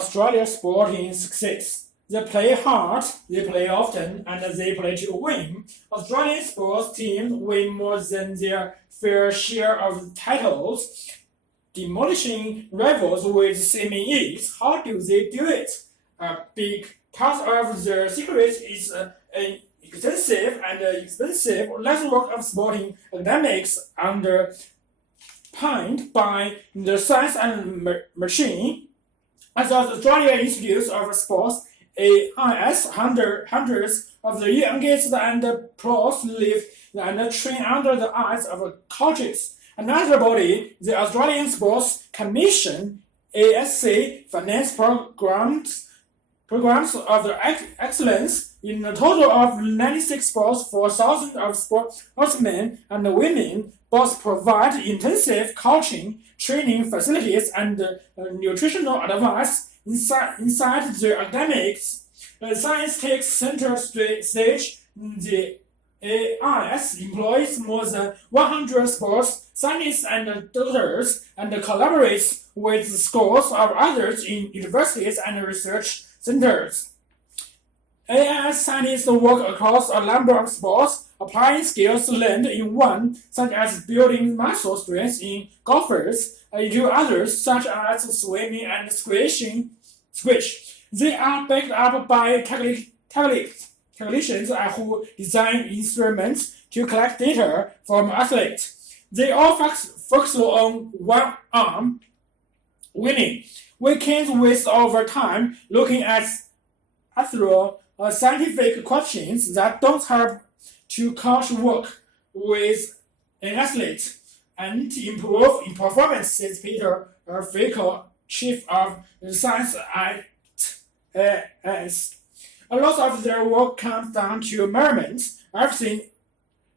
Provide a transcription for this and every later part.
Australia's sporting success. They play hard, they play often, and they play to win. Australian sports teams win more than their fair share of titles, demolishing rivals with seeming ease. How do they do it? A big part of their secret is an extensive and expensive network of sporting academics underpinned by the science and machine. As the Australian Institute of Sports, AIS, hundreds of the youngest and pros live and train under the eyes of coaches. Another body, the Australian Sports Commission, ASC, finance programs of excellence in a total of 96 sports for thousands of sportsmen and women. Both provide intensive coaching, training facilities, and nutritional advice inside the academics. Science takes center stage. The AIS employs more than 100 sports scientists and doctors and collaborates with scores of others in universities and research centers. AIS scientists work across a number of sports, applying skills learned in one, such as building muscle strength in golfers, to others, such as swimming and squish. They are backed up by technicians who design instruments to collect data from athletes. They all focus on one arm, winning. We can't waste our time looking at through scientific questions that don't help to coach work with an athlete and improve in performance, says Peter Fickle, chief of science at AIS. A lot of their work comes down to measurements, everything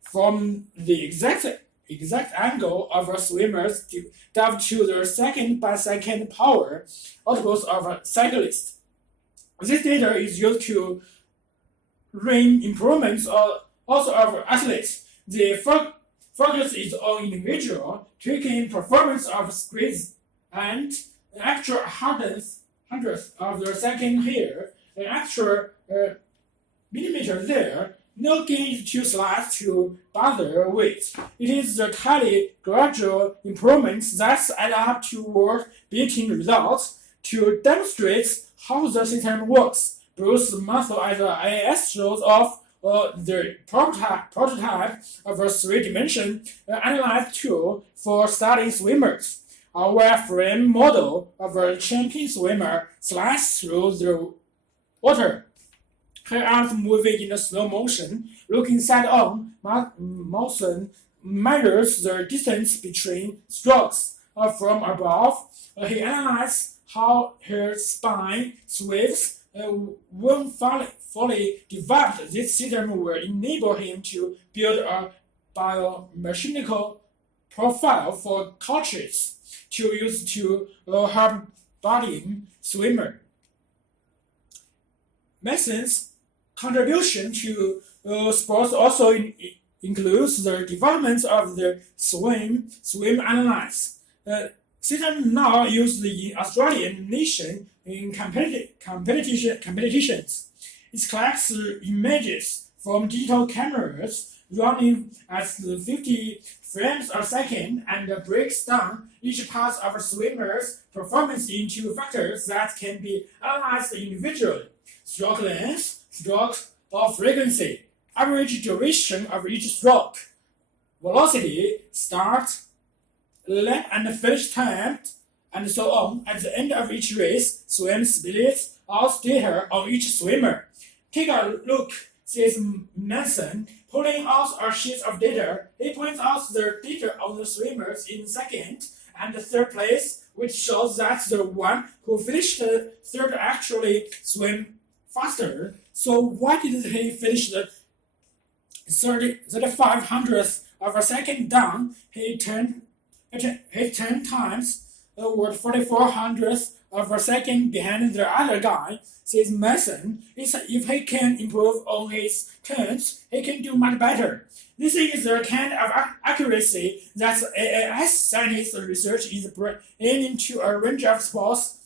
from the exact angle of a swimmer's down to the second-by-second power outputs of a cyclist. This data is used to rate improvements also of athletes. The focus is on individual, tweaking performance of sprints and an actual hundredth of the second here, an actual millimeter there. No gain is too slight to bother with. It is the tiny gradual improvements that add up toward beating results. To demonstrate how the system works, Bruce Muscle at the AIS shows off the prototype of a three-dimension analyze tool for studying swimmers. A wireframe model of a champion swimmer slides through the water. Her arms moving in slow motion, looking side-on. Motion measures the distance between strokes from above. He analyzes how her spine sways. When fully developed, this system will enable him to build a biomechanical profile for coaches to use to help budding swimmer. Mason's contribution to sports also includes the development of the swim analyze. System now used in Australian nation in competitions. It collects images from digital cameras running at 50 frames a second and breaks down each part of a swimmer's performance into factors that can be analyzed individually. Stroke length, stroke or frequency, average duration of each stroke, velocity, start, lap and finish time, and so on. At the end of each race, swim splits out data on each swimmer. Take a look, says Manson, pulling out a sheet of data. He points out the data on the swimmers in second and third place, which shows that the one who finished third actually swam faster. So why did he finish the 35 hundredths of a second down? He turned 10 times over 44 hundredths of a second behind the other guy, says Mason. If he can improve on his turns, he can do much better. This is the kind of accuracy that AIS scientists research is aiming to a range of sports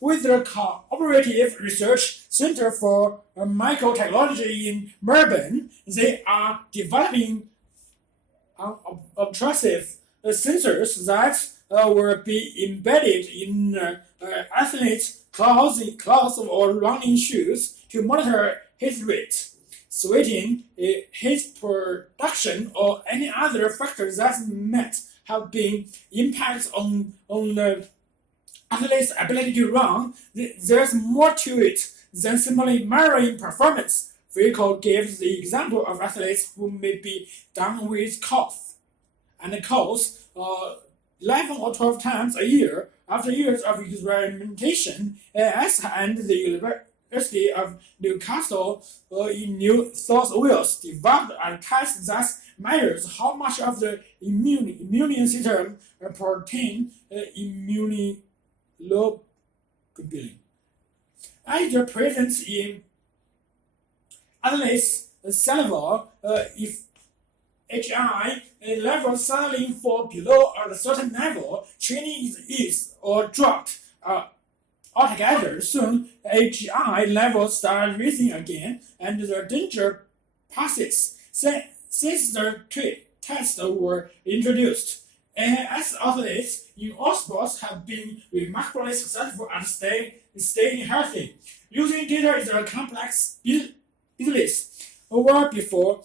with the Cooperative Research Center for Microtechnology in Melbourne, they are developing obtrusive sensors that will be embedded in athlete's clothes or running shoes to monitor his rate, sweating, his production, or any other factors that might have been impacts on the athlete's ability to run. There's more to it than simply measuring performance. Vehicle gives the example of athletes who may be down with cough and coughs 11 or 12 times a year. After years of experimentation, AS and the University of Newcastle in New South Wales developed a test that measures how much of the immune system protein immunoglobulin is present in athletes' saliva. If HI levels suddenly fall below a certain level, training is eased or dropped altogether. Soon, HI levels start rising again, and the danger passes. Since the tests were introduced, AS athletes in all sports have been remarkably successful at staying healthy. Using data is a complex business. Over before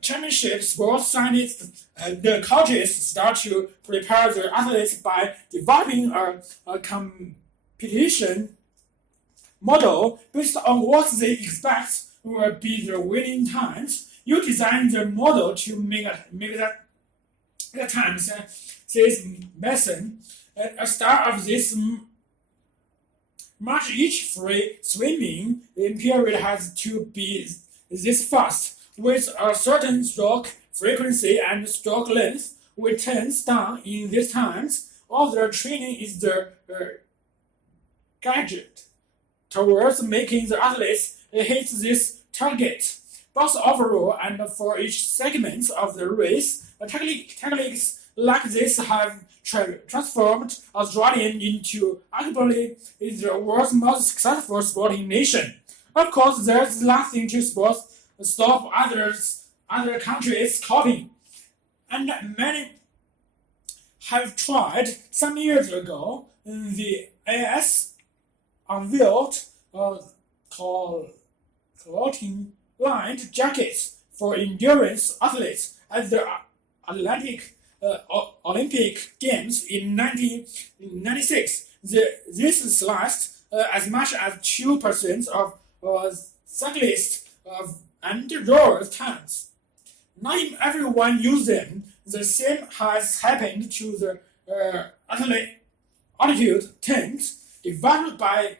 championship sports scientists and the coaches start to prepare their athletes by developing a competition model based on what they expect will be their winning times. You design the model to make that times says Mason. At the start of this March, each free swimming period has to be this fast, with a certain stroke frequency and stroke length, which turns down in these times. All the training is the gadget towards making the athletes hit this target, both overall and for each segment of the race. Techniques like this have transformed Australia into arguably the world's most successful sporting nation. Of course, there's nothing to stop other countries copying, and many have tried. Some years ago, the AS unveiled clothing-lined jackets for endurance athletes at the Olympic Games in 1996. This slashed as much as 2% of cyclists and rowers' times. Not everyone uses them. The same has happened to the altitude tents developed by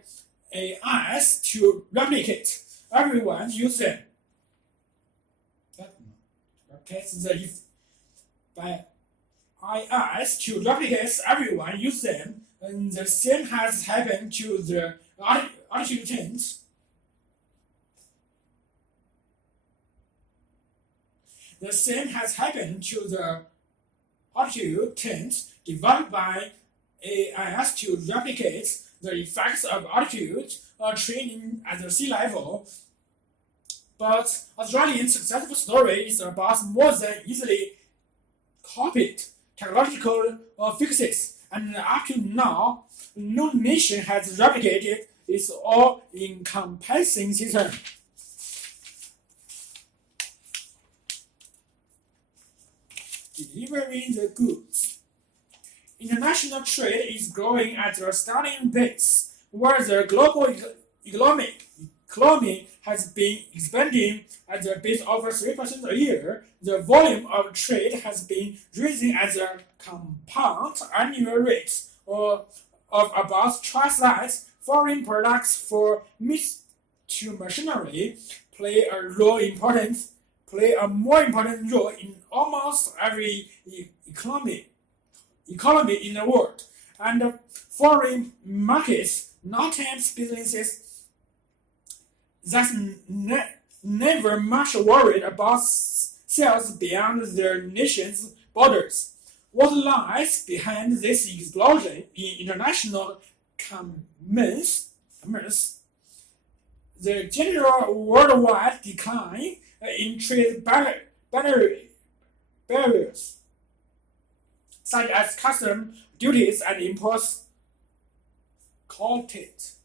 AS to replicate. Everyone uses them. By IS to replicate, everyone uses them, and the same has happened to the altitude tents. The same has happened to the altitude tents developed by AIS to replicate the effects of altitude training at the sea level. But Australia's successful story is about more than easily copied technological fixes, and up to now, no nation has replicated its all-encompassing system. Delivering the goods. International trade is growing at a stunning pace, where the global economy has been expanding at a pace of 3% a year. The volume of trade has been rising at a compound annual rate of about twice that. Foreign products for meat to machinery play a more important role in almost every economy in the world, and foreign markets now tempt businesses that never much worried about sales beyond their nation's borders. What lies behind this explosion in international commence the general worldwide decline in trade barriers, such as custom duties and imports quotas.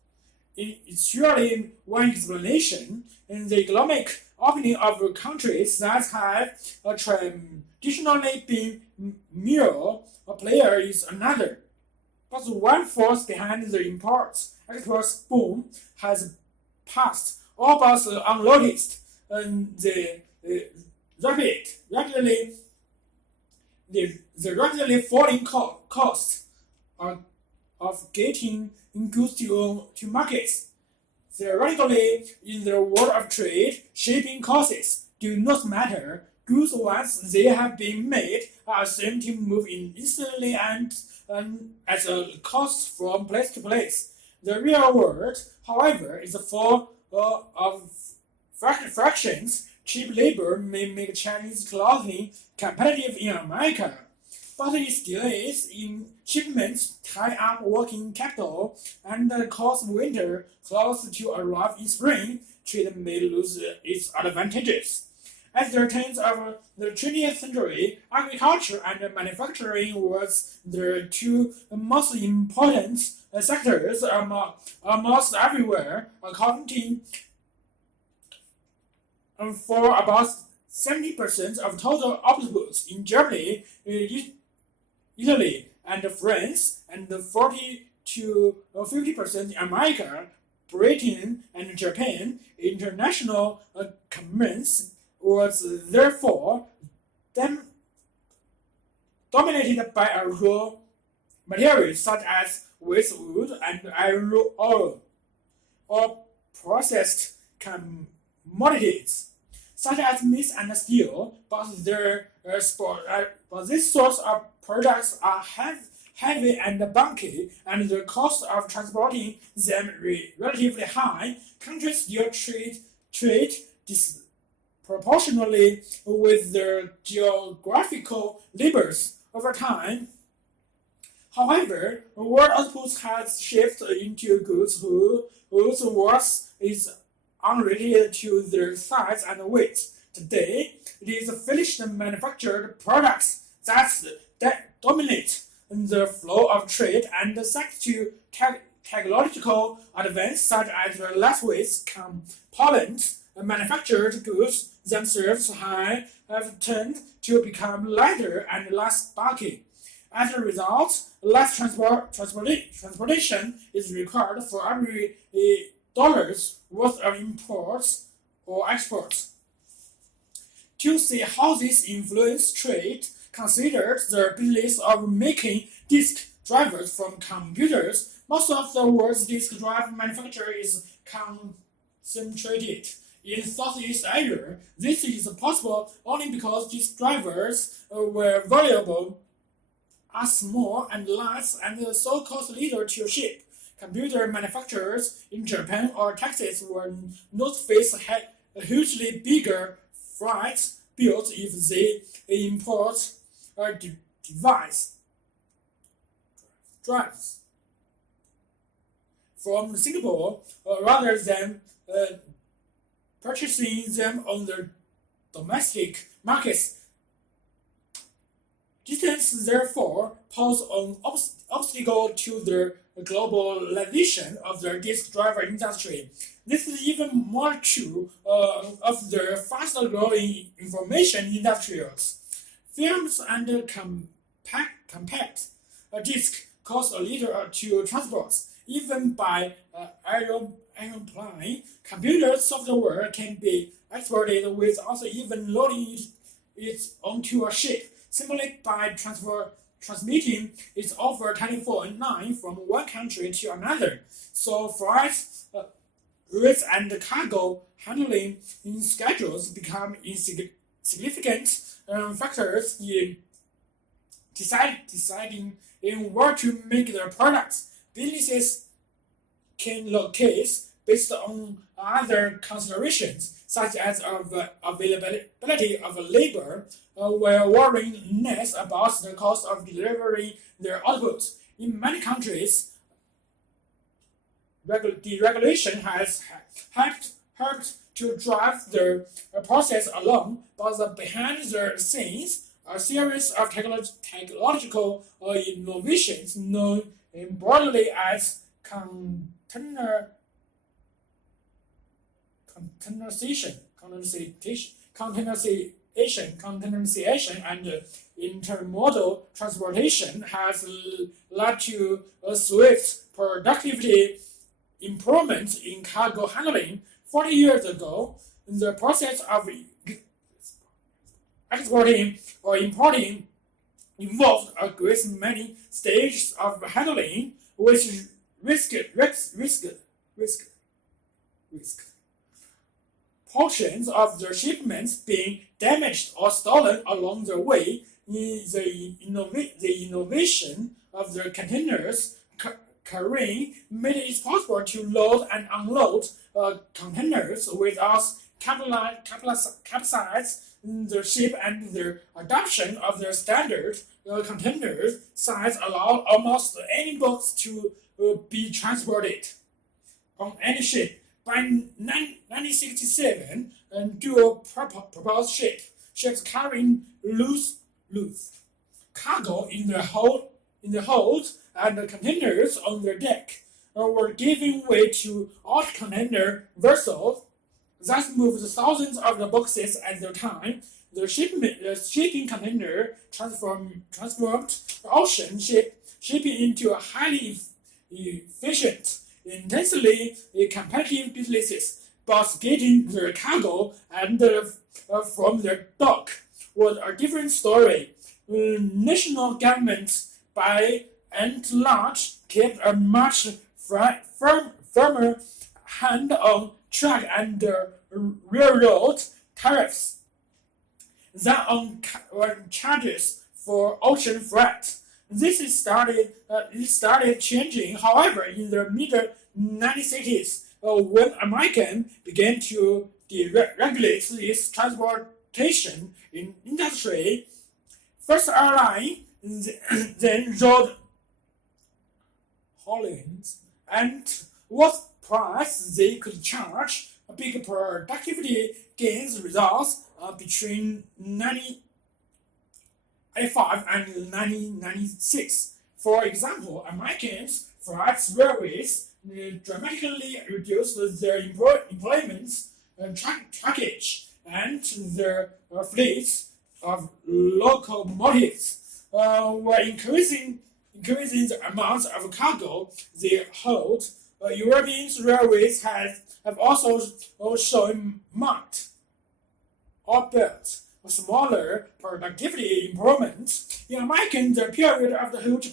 It's surely one explanation in the economic opening of countries that have traditionally been mere player is another. But the one force behind the exports boom has passed almost unnoticed, and the rapidly falling cost of getting goods to markets. Theoretically, in the world of trade, shipping costs do not matter. Goods, once they have been made, are assumed to move in instantly and at a cost from place to place. The real world, however, is full of fractions. Cheap labor may make Chinese clothing competitive in America, but it still is in shipments tie up working capital and cause winter clothes to arrive in spring. Trade may lose its advantages. At the turn of the 20th century, agriculture and manufacturing was the two most important sectors almost everywhere, accounting for about 70% of total outputs in Germany, Italy, and France, and 40 to 50% in America, Britain, and Japan. International commerce was therefore dominated by raw materials such as waste wood and iron ore, or processed commodities such as meat and steel, but this source of products are heavy and bulky, and the cost of transporting them relatively high. Countries still trade disproportionately with their geographical neighbors over time. However, world output has shifted into goods whose worth is unrelated to their size and weight. Today, it is finished manufactured products that dominate the flow of trade, and thanks to technological advance such as lightweight components, manufactured goods themselves have turned to become lighter and less bulky. As a result, less transportation is required for every dollars worth of imports or exports. To see how this influences trade, consider the business of making disk drivers from computers. Most of the world's disk drive manufacture is concentrated in Southeast Asia. This is possible only because disk drivers were valuable, are small and light, and so cost little to ship. Computer manufacturers in Japan or Texas will not face hugely bigger freight bills if they import drives from Singapore rather than purchasing them on the domestic markets. Distance therefore pose an obstacle to the globalization of the disk driver industry. This is even more true of the fast-growing information industries. Films and compact disk cost a little to transport. Even by aeroplane, computer software can be exported without even loading it onto a ship, simply by transmitting its over telephone line from one country to another. So freight rates and cargo handling schedules become significant factors in deciding in where to make their products. Businesses can locate based on other considerations, such as availability of labor, while worrying less about the cost of delivering their output. In many countries, deregulation has helped to drive the process along, but behind the scenes, a series of technological innovations known broadly as containerization and intermodal transportation has led to a swift productivity improvement in cargo handling. 40 years ago, the process of exporting or importing involved a great many stages of handling, which risked portions of the shipments being damaged or stolen along the way. The innovation of the containers carrying made it possible to load and unload containers without capsize the ship, and the adoption of the standard container size allowed almost any box to be transported on any ship. By 1967, dual-purpose ships carrying loose cargo in the hold and the containers on the deck were giving way to alt-container vessels that moved thousands of the boxes at the time. The shipping container transformed ocean shipping into a highly efficient, intensely competitive businesses, but getting the cargo and from the dock was a different story. National governments, by and large, kept a much firmer hand on truck and railroad tariffs than on charges for ocean freight. This started changing, however, in the mid-1960s when American began to deregulate its transportation industry. First airline, then Rhode Island, and what price they could charge. Big productivity gains results between 1985 and 1996. For example, Americans freight railways dramatically reduced their employment trackage and their fleets of locomotives were increasing the amount of cargo they hold. European railways have also shown marked albeit a smaller productivity improvement. In America, the period of the huge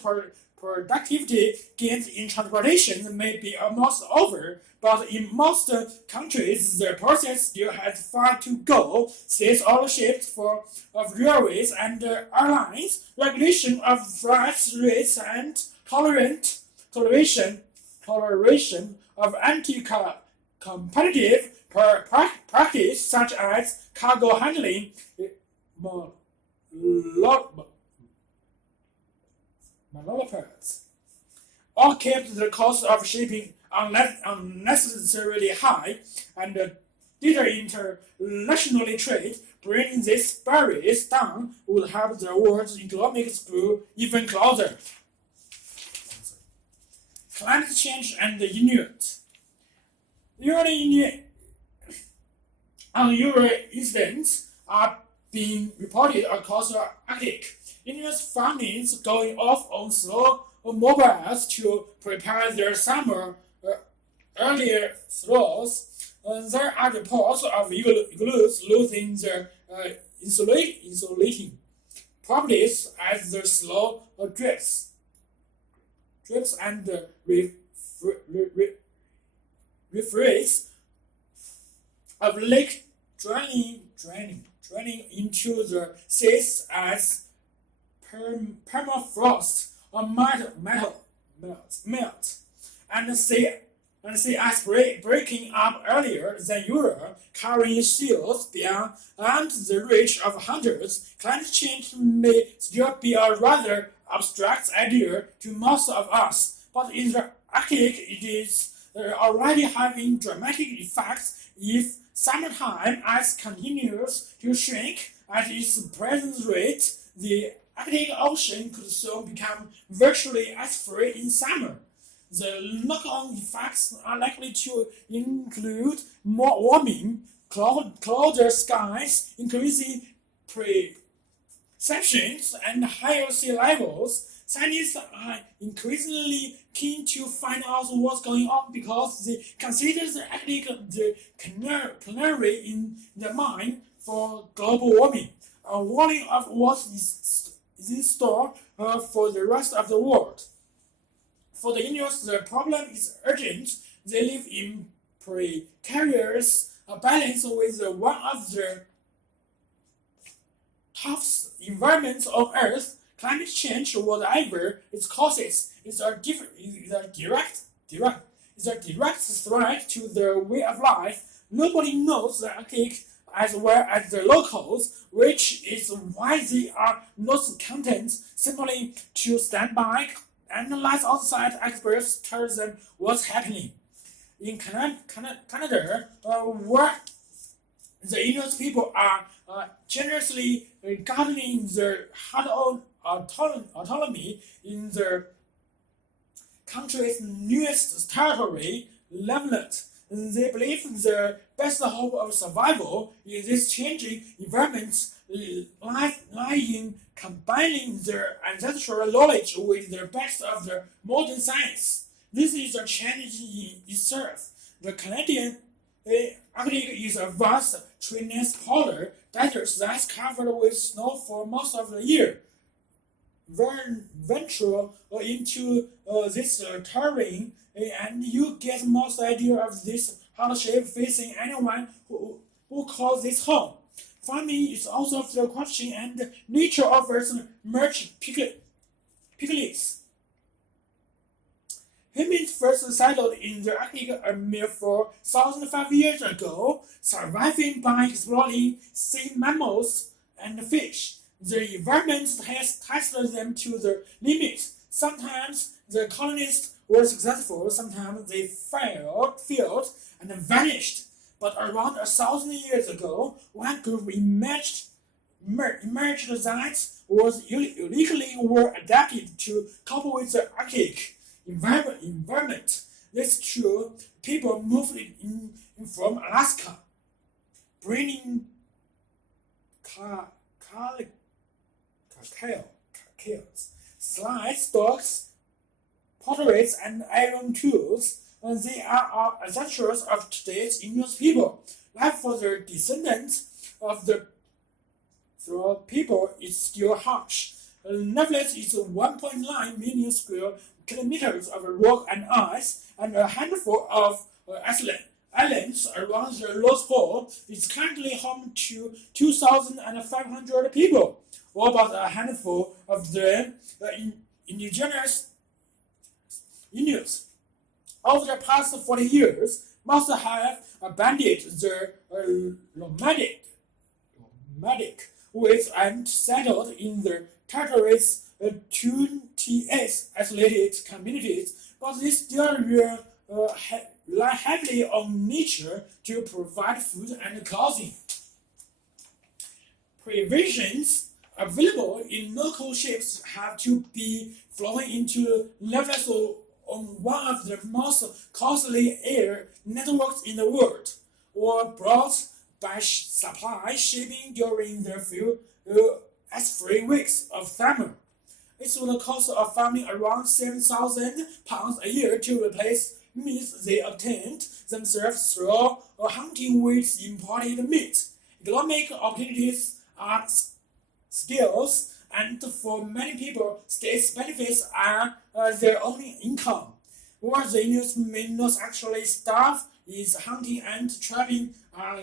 productivity gains in transportation may be almost over, but in most countries, the process still has far to go. Since ownership of railways and airlines, regulation of freight rates, and toleration of anti-competitive practice such as cargo handling monopolies all kept the cost of shipping unnecessarily high and deter international trade. Bringing these barriers down would help the world's economics grow even closer. Climate change and the Inuit. Unusual incidents are being reported across the Arctic. Inuit families going off on slow mobiles to prepare their summer earlier thaws. There are reports of igloos losing their insulating properties as the snow drifts and refreeze of lake draining into the seas as permafrost or melt, and sea ice breaking up earlier than usual, carrying shields beyond the reach of hunters. Climate change may still be a rather abstract idea to most of us, but in the Arctic it is already having dramatic effects if summertime ice continues to shrink at its present rate. The Arctic Ocean could soon become virtually ice-free in summer. The knock-on effects are likely to include more warming, cloudier skies, increasing perceptions, and higher sea levels. Scientists are increasingly keen to find out what's going on because they consider the Arctic the canary in the mine for global warming, a warning of what is in store for the rest of the world. For the Inuits, the problem is urgent. They live in precarious balance with one of the toughest environments on Earth. Climate change, whatever its causes, is a direct threat to their way of life. Nobody knows the Arctic as well as the locals, which is why they are not content simply to stand back and let outside experts tell them what's happening. In Canada, where the Inuit people are generously gardening their hard-earned autonomy in the country's newest territory, Lebanon. They believe the best hope of survival in this changing environment lies in combining their ancestral knowledge with the best of the modern science. This is a challenge in itself. The Canadian Arctic is a vast, treeless polar desert that's covered with snow for most of the year. Venture into this terrain and you get most idea of this hardship facing anyone who calls this home. Farming is also the question, and nature offers much picnics. Humans first settled in the Arctic a mere 4,005 years ago, surviving by exploring sea mammals and fish. The environment has tested them to the limit. Sometimes the colonists were successful, sometimes they failed and vanished. But around 1,000 years ago, one group emerged that was uniquely well adapted to cope with the Arctic environment. This true, people moved in from Alaska, bringing cattails, slides, stocks, potteries, and iron tools. They are ancestors of today's Inuit people. Life for the descendants of the people is still harsh. Nevertheless, it's 1.9 million square kilometers of rock and ice, and a handful of islands around the North Pole is currently home to 2,500 people, or about a handful of them indigenous Inuits. Over the past 40 years, most have abandoned their nomadic ways and settled in the territories 28 isolated communities, but they still rely heavily on nature to provide food and clothing. Provisions available in local ships have to be flown into vessels on one of the most costly air networks in the world, or brought by supply shipping during the few ice-free weeks of summer. It would cost a family around 7,000 pounds a year to replace meat they obtained themselves through hunting with imported meat. Economic opportunities are skills, and for many people, state benefits are their only income. What the Inuits may not actually starve is hunting and trapping are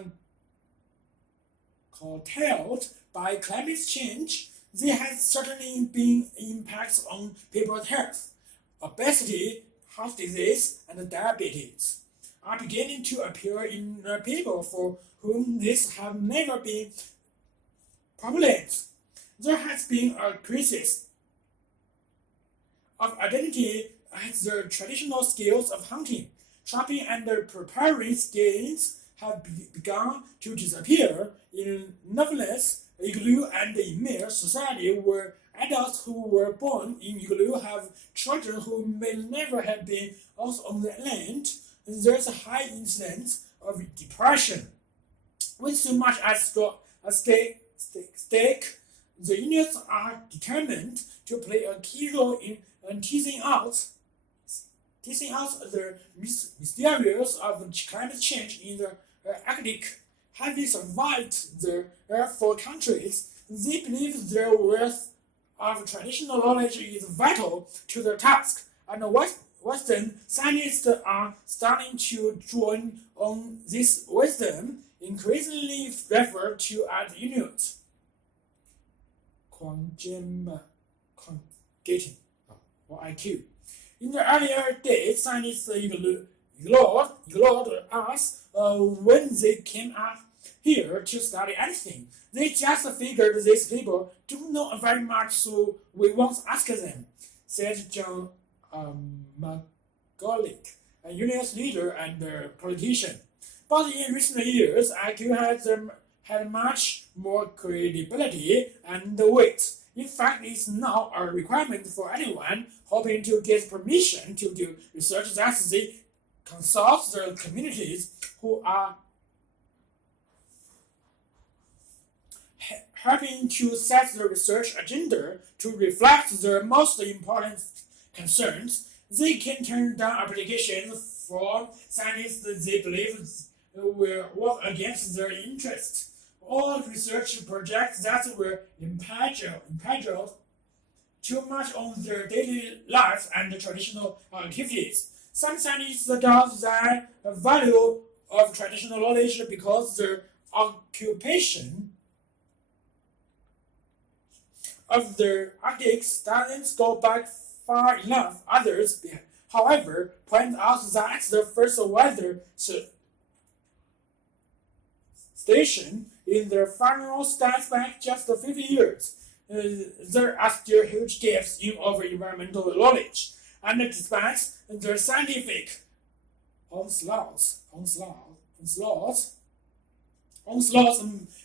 curtailed by climate change. There has certainly been impacts on people's health. Obesity, heart disease, and diabetes are beginning to appear in people for whom these have never been prevalent. There has been a crisis of identity as the traditional skills of hunting, trapping and preparing skins have begun to disappear in Nevertheless, igloo and Ymir society where adults who were born in igloo have children who may never have been out on the land. There's a high incidence of depression. With so much at stake, the Inuits are determined to play a key role in teasing out the mysteries of climate change in the Arctic. Having survived the for countries, they believe their wealth of traditional knowledge is vital to their task, and Western scientists are starting to join on this wisdom, increasingly referred to as Inuit. Quantum gating, or IQ. In the earlier days, scientists ignored us when they came up here to study anything. They just figured these people don't know very much, so we won't ask them, said John McGolick, a Inuit leader and politician. But in recent years, IQ had much more credibility and weight. In fact, it's now a requirement for anyone hoping to get permission to do research that they consult the communities who are helping to set the research agenda to reflect their most important concerns. They can turn down applications from scientists they believe will work against their interests, or research projects that will impinge too much on their daily lives and traditional activities. Some scientists doubt the value of traditional knowledge because their occupation of the Arctic doesn't go back far enough. Others, however, point out that the first weather station in their final stands back just 50 years. There are still huge gaps in our environmental knowledge, and despite their scientific onslaughts,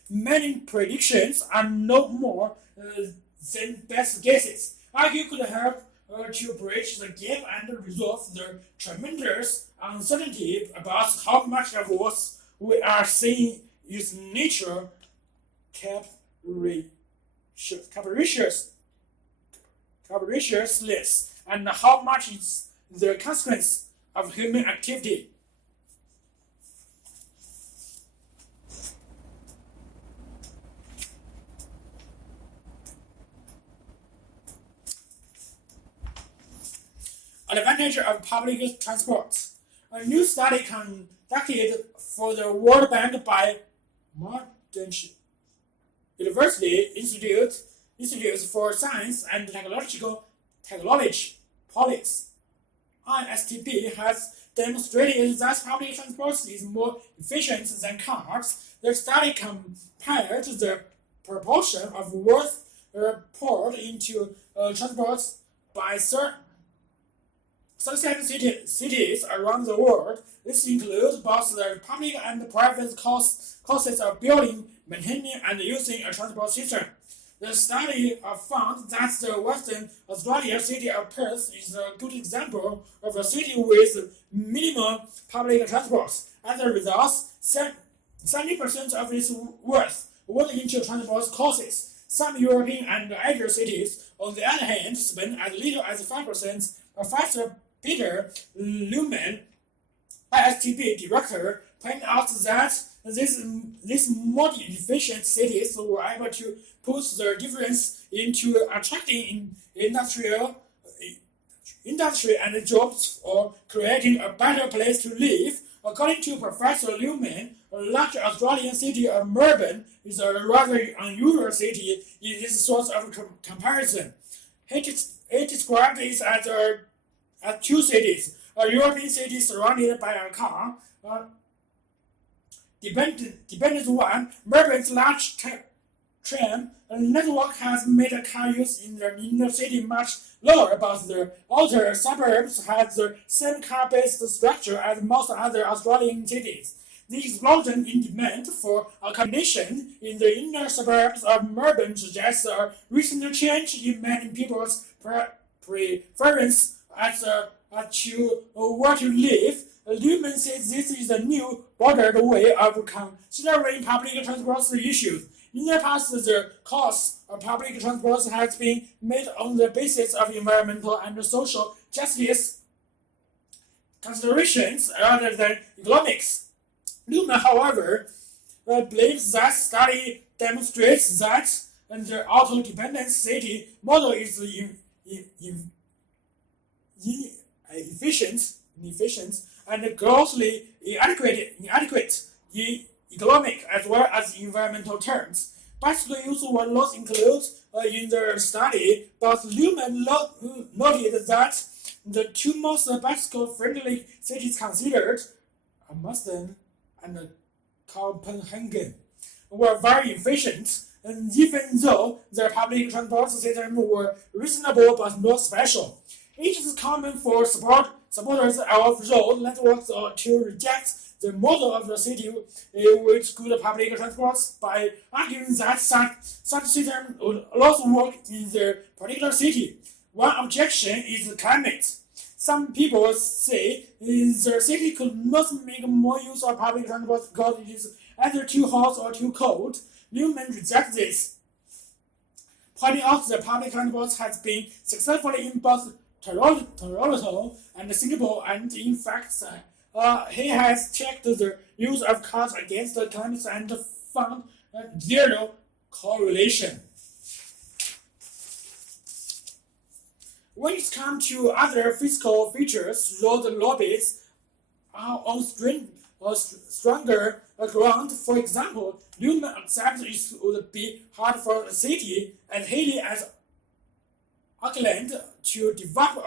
many predictions are no more than best guesses. IQ could help to bridge the gap and resolve the tremendous uncertainty about how much of what we are seeing is nature capriciousness and how much is the consequence of human activity. Advantage of public transport. A new study conducted for the World Bank by Monash University Institute for Science and Technology Policy (ISTP) has demonstrated that public transport is more efficient than cars. The study compared the proportion of worth poured into transport by 37 cities around the world. This includes both the public and private costs of building, maintaining, and using a transport system. The study found that the Western Australia city of Perth is a good example of a city with minimum public transport. As a result, 70% of its worth went into transport costs. Some European and Asian cities, on the other hand, spend as little as 5%. Professor Peter Luhmann, ISTP director, pointed out that these more efficient cities were able to put the difference into attracting industry and jobs or creating a better place to live. According to Professor Luhmann, a large Australian city of Melbourne is a rather unusual city in this sort of comparison. He described it as two cities: a European city surrounded by a car, dependent one. Melbourne's large train network has made car use in the inner city much lower, but the outer suburbs have the same car-based structure as most other Australian cities. The explosion in demand for accommodation in the inner suburbs of Melbourne suggests a recent change in many people's preference to where to live. Newman says this is a new, broader way of considering public transport issues. In the past, the cost of public transport has been made on the basis of environmental and social justice considerations rather than economics. Newman, however, believes that study demonstrates that the auto-dependent city model is inefficient and grossly inadequate in economic as well as environmental terms. Bicycle use was not included in the study, but Newman noted that the two most bicycle-friendly cities considered, Amsterdam and Copenhagen, were very efficient, and even though their public transport systems were reasonable but not special. It is common for supporters of road networks to reject the model of the city with good public transport by arguing that such system would also work in their particular city. One objection is climate. Some people say the city could not make more use of public transport because it is either too hot or too cold. Newman rejects this, pointing out that public transport has been successful in both Toronto and Singapore, and in fact, he has checked the use of cars against the climate and found zero correlation. When it comes to other physical features, road lobbies are on stronger ground. For example, Newman accepts it would be hard for a city as hilly as Auckland to develop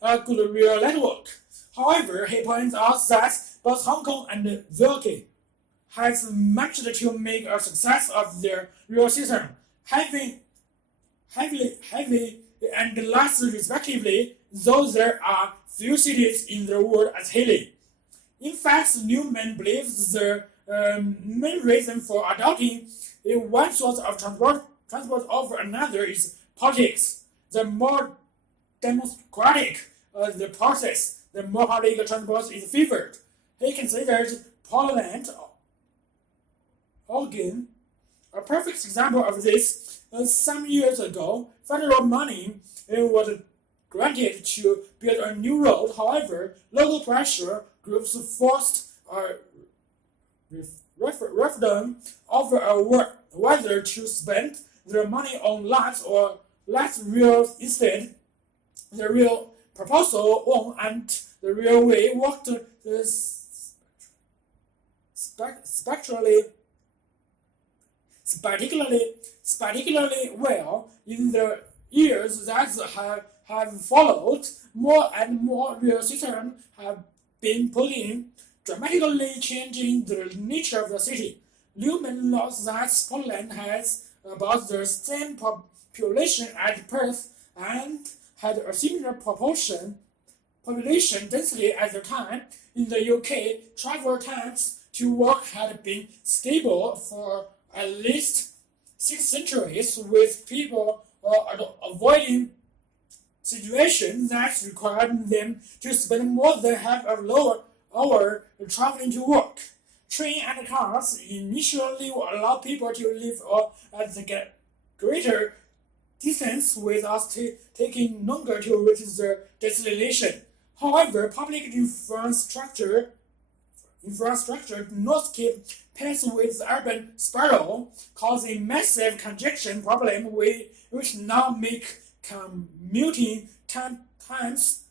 a good rail network. However, he points out that both Hong Kong and Zurich has managed to make a success of their rail system, heavy and light respectively, though there are few cities in the world as hilly. In fact, Newman believes the main reason for adopting one source of transport over another is politics. The more democratic the process, the more public transport is favored. He considers Portland, Oregon, a perfect example of this. Some years ago, federal money was granted to build a new road. However, local pressure groups forced a referendum over whether to spend their money on lights or light rails instead. The rail proposal won, and the railway worked particularly well in the years that have followed. More and more rail systems have been put in, dramatically changing the nature of the city. Newman notes that Portland has about the same population as Perth and had a similar population density at the time. In the UK, travel times to work had been stable for at least 6 centuries, with people avoiding situations that required them to spend more than half of an hour traveling to work. Trains and cars initially will allow people to live at the greater distance without taking longer to reach their destination. However, public infrastructure do not keep pace with the urban sprawl, causing massive congestion problem which now make commuting times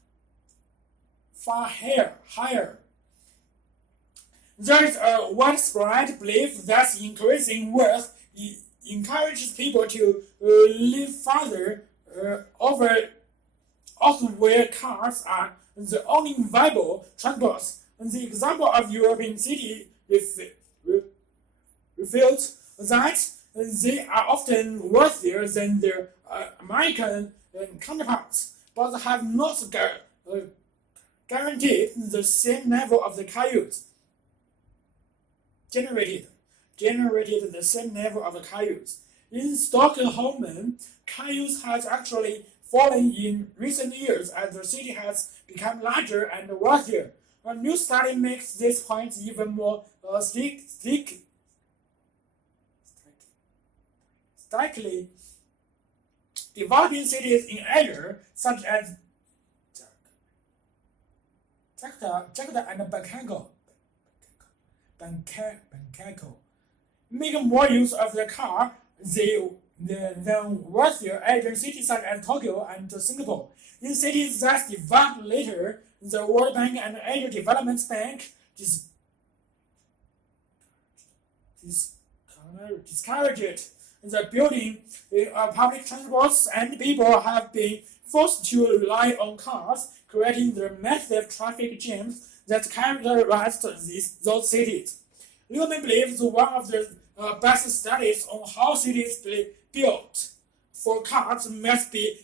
far higher. There is a widespread belief that increasing wealth encourages people to live farther also where cars are the only viable transport. The example of European city reflects that They are often wealthier than their American counterparts, but have not guaranteed the same level of the coyotes. Generated the same level of the coyotes. In Stockholm, coyotes has actually fallen in recent years as the city has become larger and wealthier. A new study makes this point even more strikingly. Developing cities in Asia, such as Jakarta and Bangkok, make more use of the car than wealthier Asian cities such as Tokyo and Singapore. In cities that developed later, the World Bank and Asia Development Bank discouraged the building of public transports, and people have been forced to rely on cars, creating the massive traffic jams that characterized those cities. Newman believes one of the best studies on how cities built for cars must be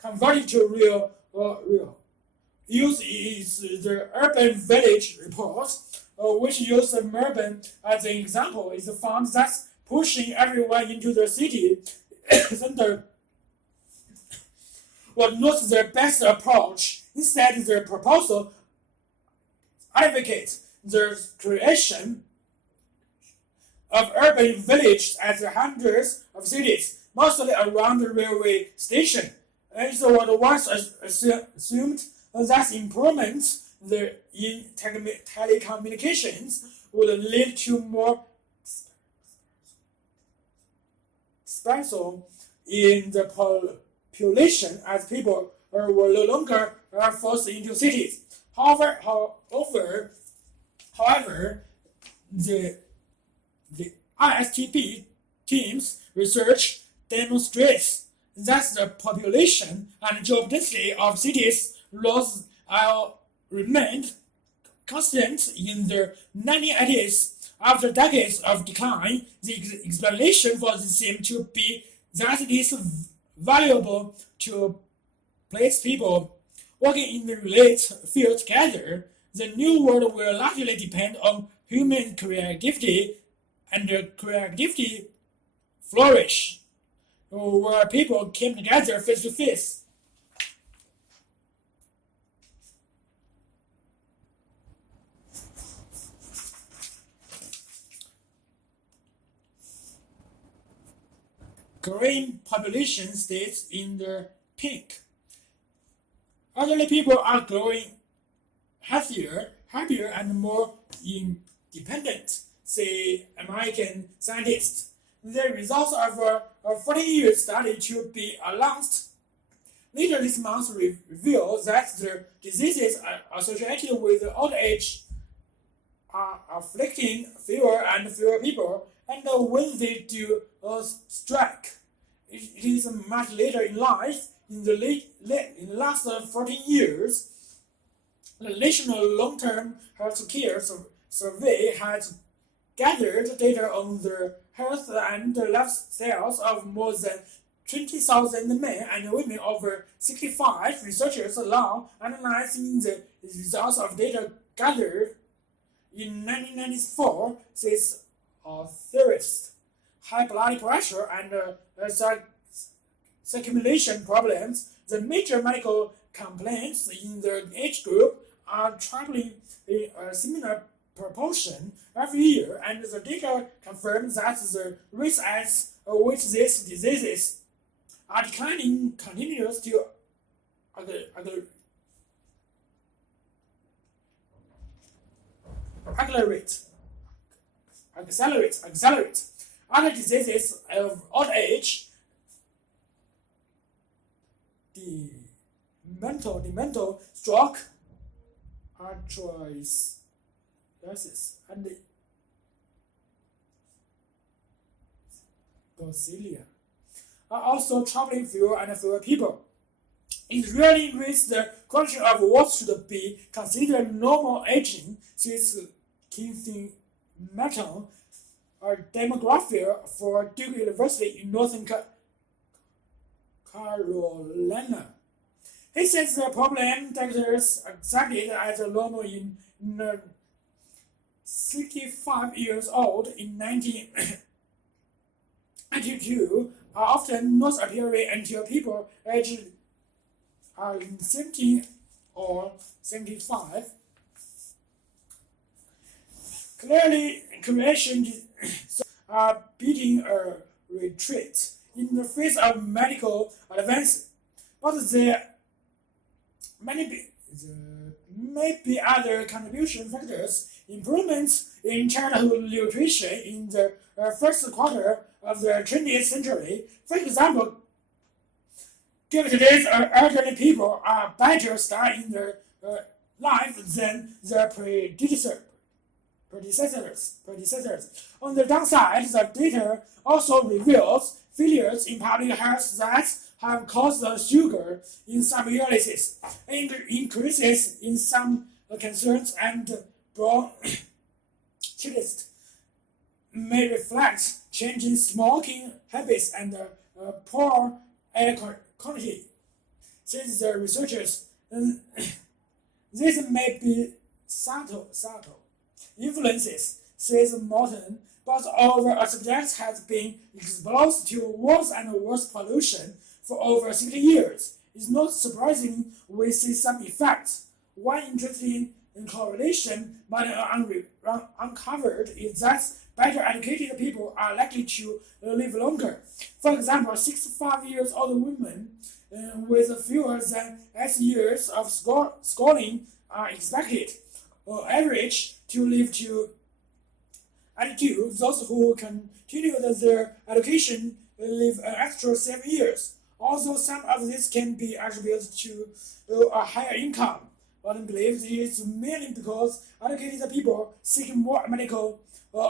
converted to real use is the Urban Village report, which uses Melbourne as an example. Is found that pushing everyone into the city center was not the best approach. Instead, the proposal advocates the creation of urban villages as hundreds of cities, mostly around the railway station. It was once assumed that improvements in telecommunications would lead to more dispersal in the population as people were no longer forced into cities. However, the ISTP team's research demonstrates that the population and job density of cities remained constant in the 1980s. After decades of decline, the explanation for this seemed to be that it is valuable to place people working in the related field together. The new world will largely depend on human creativity, and creativity flourish where people came together face to face. Growing population stays in the pink. Elderly people are growing happier, and more independent, say American scientists. The results of a 40-year study to be announced later this month reveal that the diseases associated with old age are afflicting fewer and fewer people, and when they do strike, it is much later in life. In the last 14 years, the National Long-Term Health Care Survey has gathered data on the health and lifestyles of more than 20,000 men and women over 65. Researchers now analyzing the results of data gathered in 1994. These theorists, high blood pressure and circulation problems, the major medical complaints in the age group, are tripling in a similar proportion every year, and the data confirms that the rates at which these diseases are declining continues to accelerate. Other diseases of old age, the mental stroke, arthritis, and the Bosilia are also troubling fewer and fewer people. It really raises the question of what should be considered normal aging, says Keith Merton, a demographer for Duke University in Northern Carolina. He says the problem detectors accepted as normal in 65 years old in 1992 are often not appearing until people aged 70 or 75. Clearly, creation are beating a retreat in the face of medical advances, but there may be other contribution factors. Improvements in childhood nutrition in the first quarter of the 20th century, for example, give today's elderly people a better start in their life than their predecessors. On the downside, the data also reveals failures in public health that have caused sugar in some illnesses, increases in some cancers, and bronchitis may reflect changing smoking habits and poor air quality. Since the researchers, this may be subtle influences, says Morton, but our subject has been exposed to worse and worse pollution for over 60 years. It's not surprising we see some effects. One interesting correlation but uncovered is that better educated people are likely to live longer. For example, 65 years old women with fewer than 8 years of schooling are expected, on average, to live to 82. Those who continue their education live an extra 7 years. Although some of this can be attributed to a higher income, one believes it is mainly because educated people seek more medical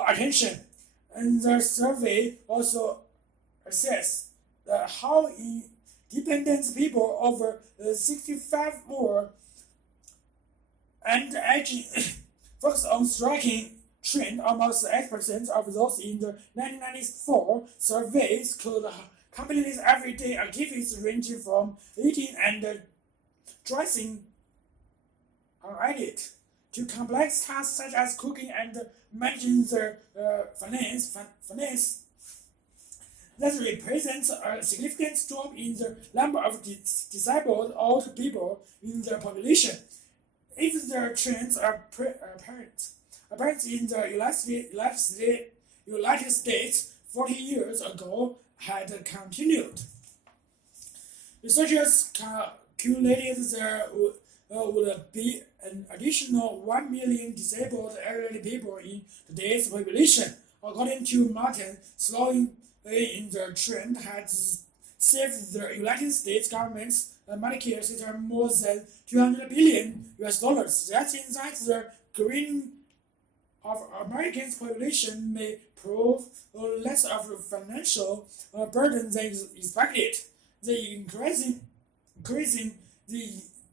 attention. And the survey also assesses how independent people over 65 more and aging focus on striking trend. Almost 8% of those in the 1994 surveys could complete everyday activities ranging from eating and dressing unaided to complex tasks such as cooking and managing the finance. That represents a significant drop in the number of disabled old people in the population. If the trends are apparent in the United States 40 years ago had continued. Researchers calculated there would be an additional 1 million disabled elderly people in today's population. According to Martin, slowing in the trend has saved the United States government's Medicare system more than $200 billion. That means that the greening of Americans' population may prove less of a financial burden than expected. The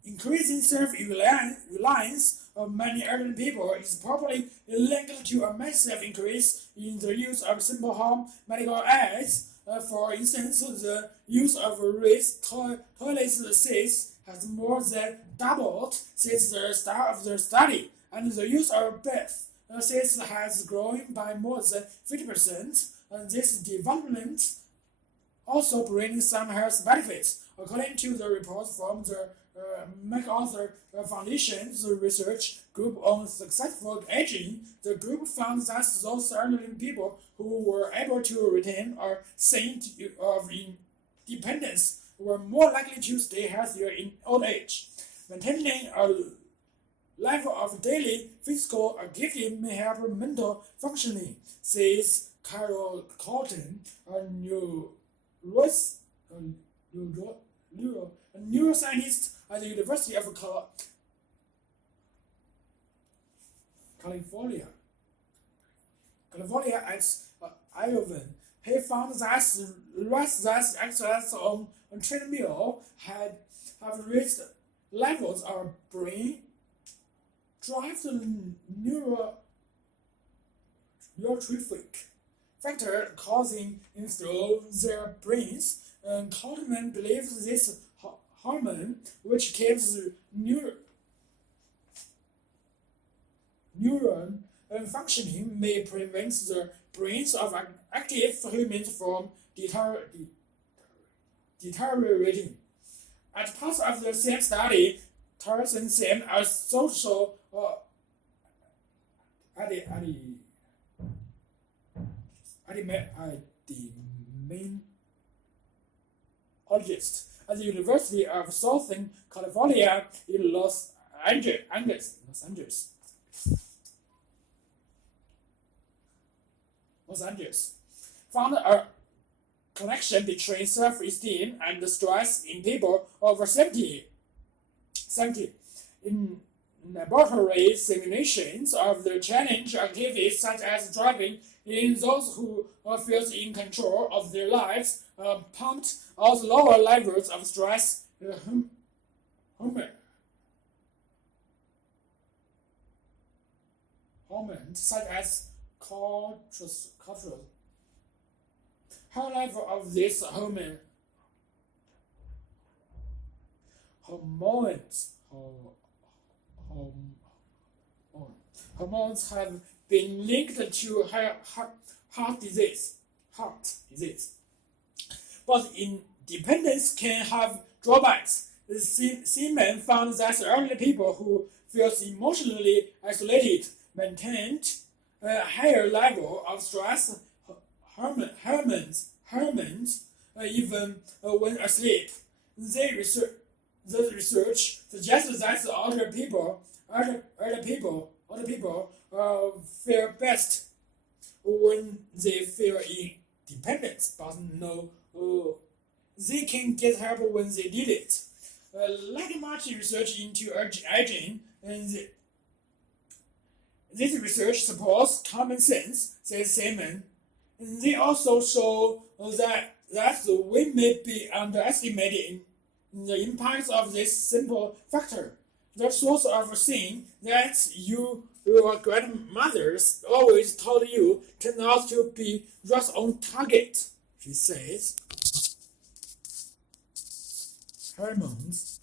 increasing self-reliance of many elderly people is probably linked to a massive increase in the use of simple home medical aids. For instance, the use of raised toilet seats has more than doubled since the start of the study, and the use of bath seats has grown by more than 50%. And this development also brings some health benefits. According to the report from the MacArthur Foundation's research group on successful aging, the group found that those elderly people who were able to retain a sense of independence were more likely to stay healthier in old age. Maintaining a level of daily physical activity may help mental functioning, says Carol Cotton, a neuroscientist at the University of California at Irvine. He found that rest exercise on a treadmill have raised levels of brain drive neurotrophic factor causing through their brains. Kahneman believes this hormone, which keeps neuron functioning, may prevent the brains of active humans from deteriorating. As part of the same study, Tars and Sam are social epidemiologists at the University of Southern California in Los Angeles. Found a connection between self-esteem and stress in people over 70. In laboratory simulations of the challenge activities such as driving, in those who feel in control of their lives pumped out lower levels of stress hormones such as cortisol. High level of these hormones have been linked to heart disease. But independence can have drawbacks. Seaman found that elderly people who feel emotionally isolated maintained a higher level of stress hormones even when asleep. The research suggests that older people feel best when they feel independent, but they can get help when they need it. Like much research into aging, and this research supports common sense, says Simon. They also show that we may be underestimating the impact of this simple factor. The source of sin that your grandmothers always told you turns out to be just on target, she says. Hormones.